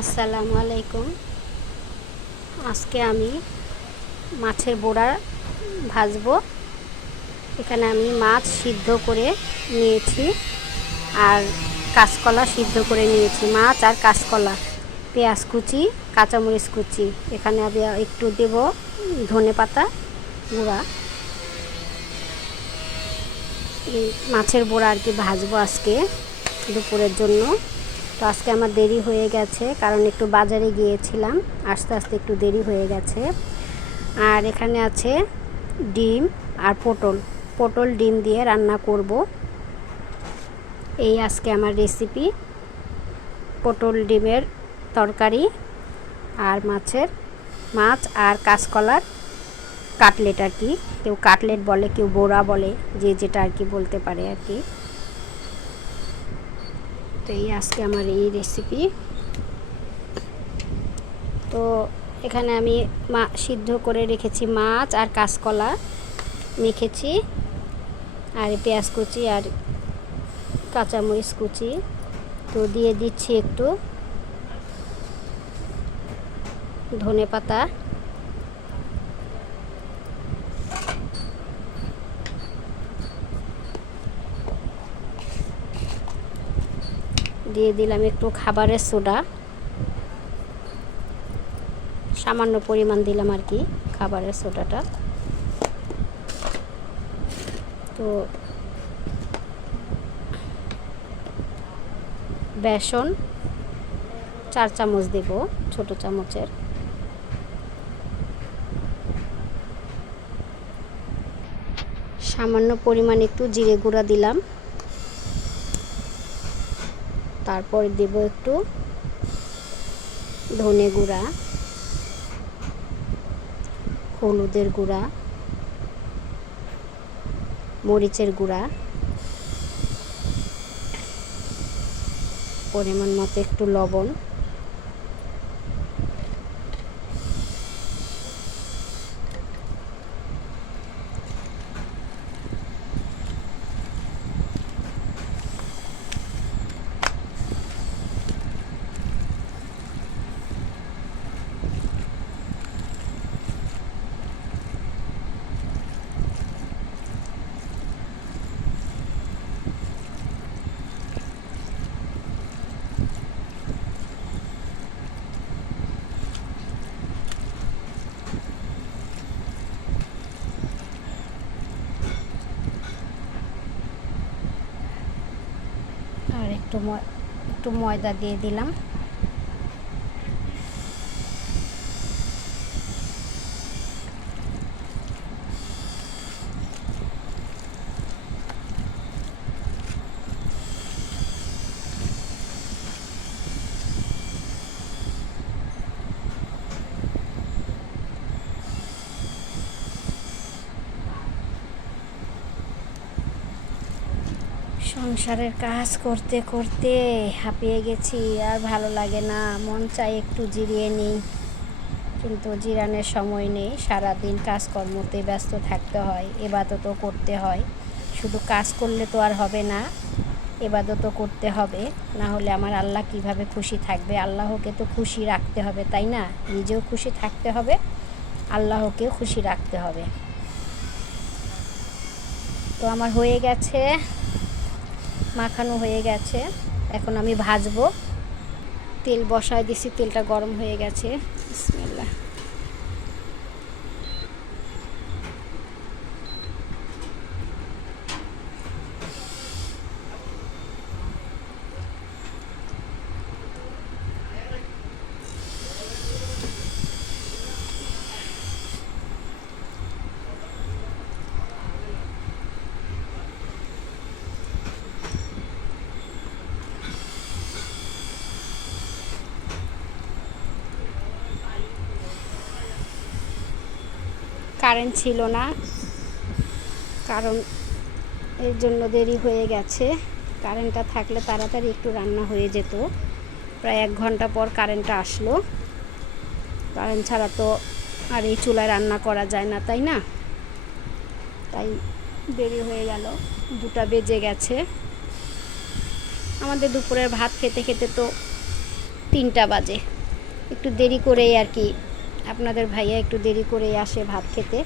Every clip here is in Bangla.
আসসালামু আলাইকুম। আজকে আমি মাছের বোড়া ভাজবো। এখানে আমি মাছ সিদ্ধ করে নিয়েছি আর কাঁচকলা সিদ্ধ করে নিয়েছি, মাছ আর কাঁচকলা, পেঁয়াজ কুচি, কাঁচামরিচ কুচি। এখানে আমি একটু দেব ধনে পাতা গুঁড়া। মাছের বোড়া আর কি ভাজবো আজকে দুপুরের জন্য। তো আজকে আমার দেরি হয়ে গেছে, কারণ একটু বাজারে গিয়েছিলাম, আস্তে আস্তে একটু দেরি হয়ে গেছে। আর এখানে আছে ডিম আর পটল। পটল ডিম দিয়ে রান্না করব। এই আজকে আমার রেসিপি পটল ডিমের তরকারি আর মাছের মাছ আর কাঁচকলার কাটলেট আর কি। কেউ কাটলেট বলে, কেউ বোড়া বলে, যে যেটা আর কি বলতে পারে আর কি। তো এই আজকে আমার এই রেসিপি তো এখানে আমি মা, সিদ্ধ করে রেখেছি মাছ আর কাঁচকলা মেখেছি, আর পেঁয়াজ কুচি আর কাঁচামরিচ কুচি। তো দিয়ে দিচ্ছি একটু ধনে পাতা দিয়ে দিলাম একটু খাবারের সোডা। সামান্য পরিমাণ দিলাম আর কি খাবারের সোডাটা। তো বেসন চার চামচ দেব ছোট চামচের। সামান্য পরিমাণ একটু জিরে গুঁড়া দিলাম। তারপর দেব একটু ধনে গুঁড়া হলুদের গুঁড়া মরিচের গুঁড়া। পরিমাণ মতো একটু লবণ আর একটু ময়দা দিয়ে দিলাম। সংসারের কাজ করতে করতে হাঁপিয়ে গেছি, আর ভালো লাগে না। মন চাই একটু জিরিয়ে নিই, কিন্তু জিরানের সময় নেই। সারাদিন কাজকর্মতে ব্যস্ত থাকতে হয়, এবাদতও করতে হয়। শুধু কাজ করলে তো আর হবে না, এবাদতও করতে হবে। না হলে আমার আল্লাহ কীভাবে খুশি থাকবে? আল্লাহকে তো খুশি রাখতে হবে, তাই না? নিজেও খুশি থাকতে হবে, আল্লাহকেও খুশি রাখতে হবে। তো আমার হয়ে গেছে। মাখানো হয়ে গেছে। এখন আমি ভাজবো। তেল বসায় দিছি তেলটা গরম হয়ে গেছে। কারেন্ট ছিল না। কারণ এর জন্য দেরি হয়ে গেছে। কারেন্টটা থাকলে তাড়াতাড়ি একটু রান্না হয়ে যেত। প্রায় এক ঘণ্টা পর কারেন্টটা আসলো। কারেন্ট ছাড়া তো আর এই চুলায় রান্না করা যায় না, তাই না? তাই দেরি হয়ে গেল। দুটা বেজে গেছে। আমাদের দুপুরের ভাত খেতে খেতে তো তিনটা বাজে। একটু দেরি করেই আর কি আপনাদের ভাইয়া একটু দেরি করেই আসে ভাত খেতে।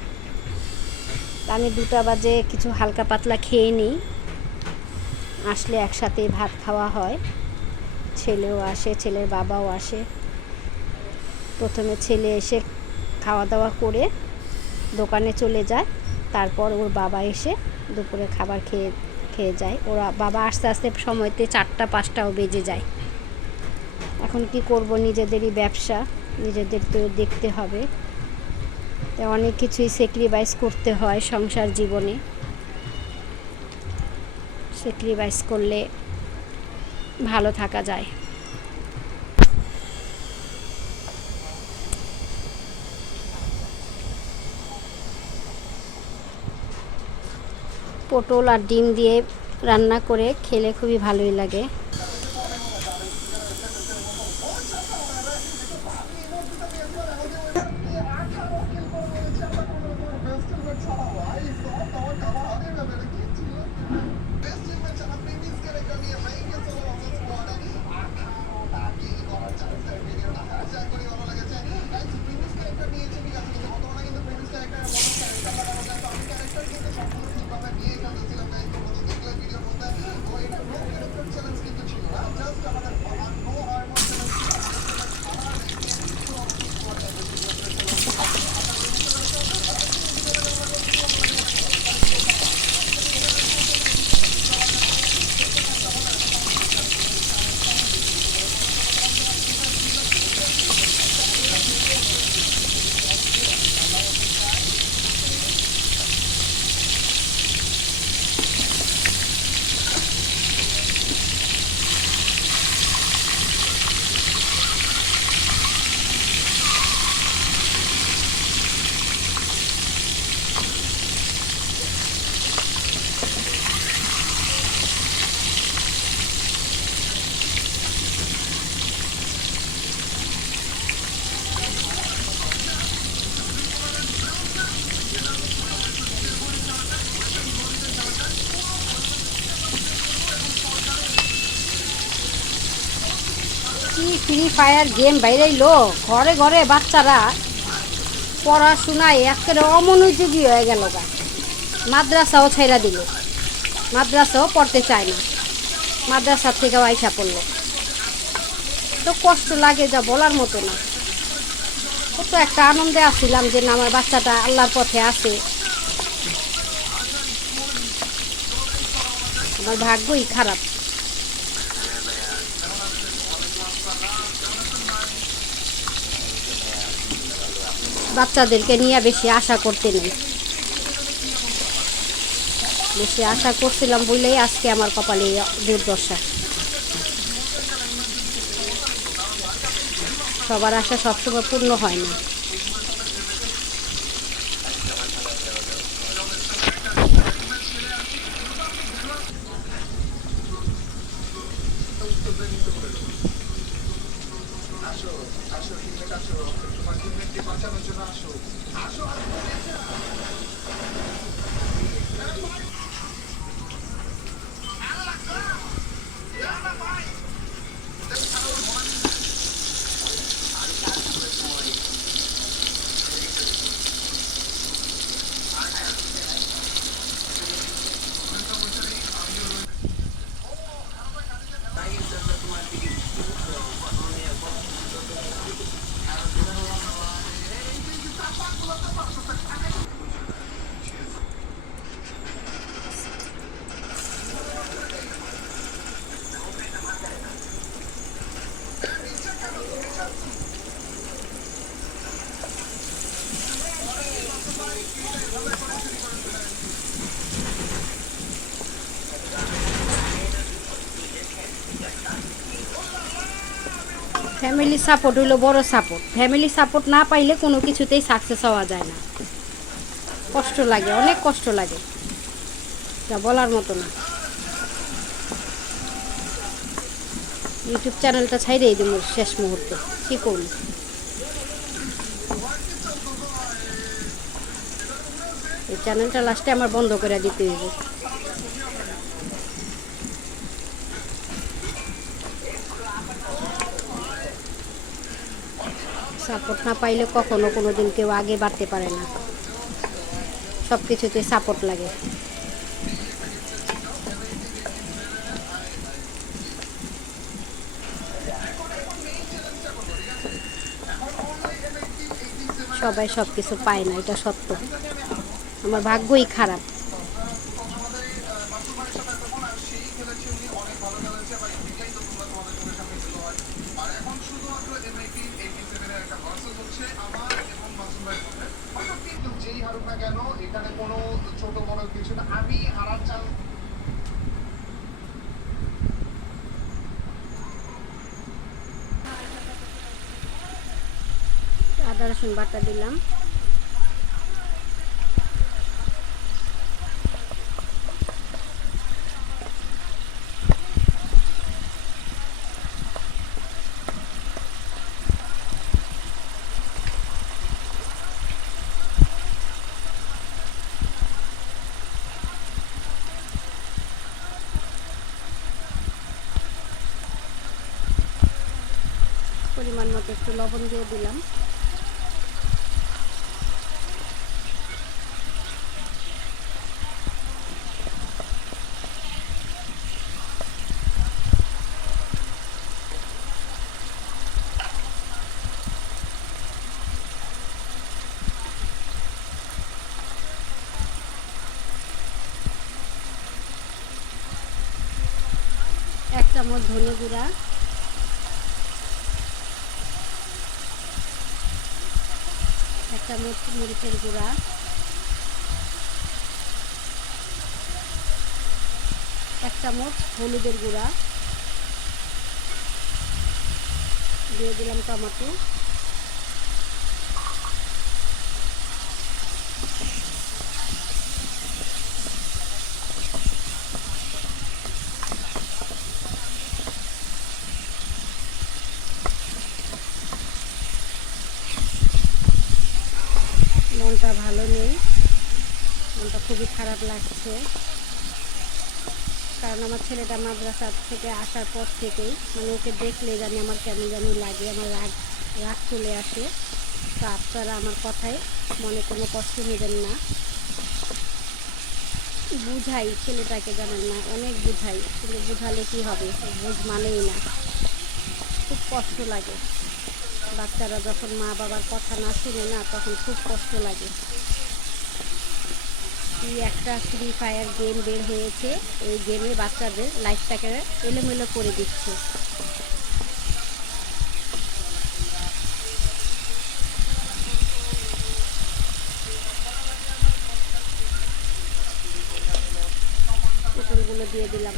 আমি দুটা বাজে কিছু হালকা পাতলা খেয়ে নিই। আসলে একসাথে ভাত খাওয়া হয়। ছেলেও আসে, ছেলের বাবাও আসে। প্রথমে ছেলে এসে খাওয়া দাওয়া করে দোকানে চলে যায়। তারপর ওর বাবা এসে দুপুরে খাবার খেয়ে খেয়ে যায়। ওরা, বাবা আস্তে আস্তে সময়তে চারটা, পাঁচটাও বেজে যায়। এখন কি করব? নিজেদেরই ব্যবসা। নিজেদের তো দেখতে হবে। অনেক কিছুই স্যাক্রিফাইস করতে হয় সংসার জীবনে। স্যাক্রিফাইস করলে ভালো থাকা যায়। পটল আর ডিম দিয়ে রান্না করে খেলে খুবই ভালোই লাগে। ফ্রি ফায়ার গেম বাইরেইলো। ঘরে ঘরে বাচ্চারা পড়াশোনায় একেবারে অমনোযোগী হয়ে গেল গা। মাদ্রাসাও ছেড়া দিল। মাদ্রাসাও পড়তে চায় না। মাদ্রাসা থেকেও আইসা পড়ল। তো কষ্ট লাগে যা বলার মতো না। কত একটা আনন্দে আসছিলাম যে না, আমার বাচ্চাটা আল্লাহর পথে আছে। আমার ভাগ্যই খারাপ। বাচ্চাদেরকে নিয়ে বেশি আশা করতে নেই। বেশি আশা করছিলাম বলেই আজকে আমার কপালে দুর্দশা। সবার আশা সবসময় পূর্ণ হয় না। বাঁচানোর জন্য আসো। আসো ভাই। ফ্যামিলি সাপোর্ট হইল বড় সাপোর্ট ফ্যামিলি সাপোর্ট না পাইলে কোনো কিছুতেই সাকসেস হওয়া যায় না। কষ্ট লাগে, অনেক কষ্ট লাগে। যা বলার মতো না। ইউটিউব চ্যানেলটা ছাইড়েই দিব শেষ মুহূর্তে। কী করব? এই চ্যানেলটা লাস্টে আমার বন্ধ করে দিতে হইব। সাপোর্ট না পাইলে কখনো কোনো দিন কেউ আগে বাড়তে পারে না। সব কিছুতে সাপোর্ট লাগে। সবাই সব কিছু পায় না, এটা সত্য। আমার ভাগ্যই খারাপ কিন্তু যেই হারুক না কেন এখানে কোনো ছোট বড় কিছু না। আমি হারার চাল আদা রসুন বাটা দিলাম। পরিমাণ মতো একটু লবণ দিয়ে দিলাম। চামচ ধনে গুঁড়া এক চামচ মরিচের গুঁড়া। এক চামচ হলুদের গুঁড়া। দিয়ে দিলাম টমেটো। মনটা ভালো নেই। মনটা খুবই খারাপ লাগছে। কারণ আমার ছেলেটা মাদ্রাসা থেকে আসার পর থেকেই মানে ওকে দেখলে জানি আমার কেন জানি লাগে, আমার রাগ রাগ চলে আসে। তো আপনারা আমার কথায় মনে কোনো কষ্ট নেবেন না। বুঝাই, ছেলেটাকে জানেন না, অনেক বুঝাই, কিন্তু বুঝালে কি হবে? বুঝ মানেই না। খুব কষ্ট লাগে। বাচ্চারা যখন মা বাবার কথা না শুনে না, তখন খুব কষ্ট লাগে। কি একটা ফ্রি ফায়ার গেম বের হয়েছে। এই গেমে বাচ্চাদের লাইফটাকে এলোমেলো করে দিচ্ছে। দিয়ে দিলাম।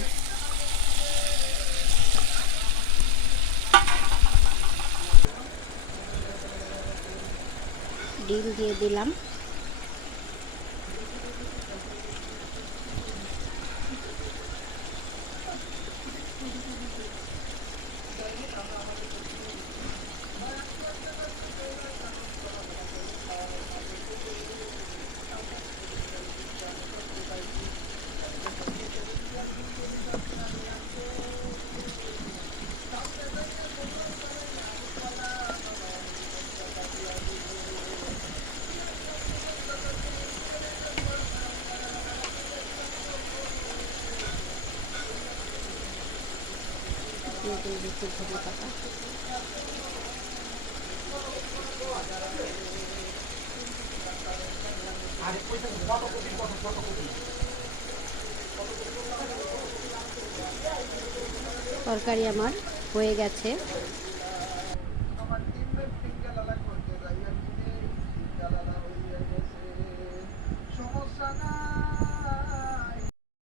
ডিম দিয়ে দিলাম। একটু ধনে পাতা তরকারি আমার হয়ে গেছে।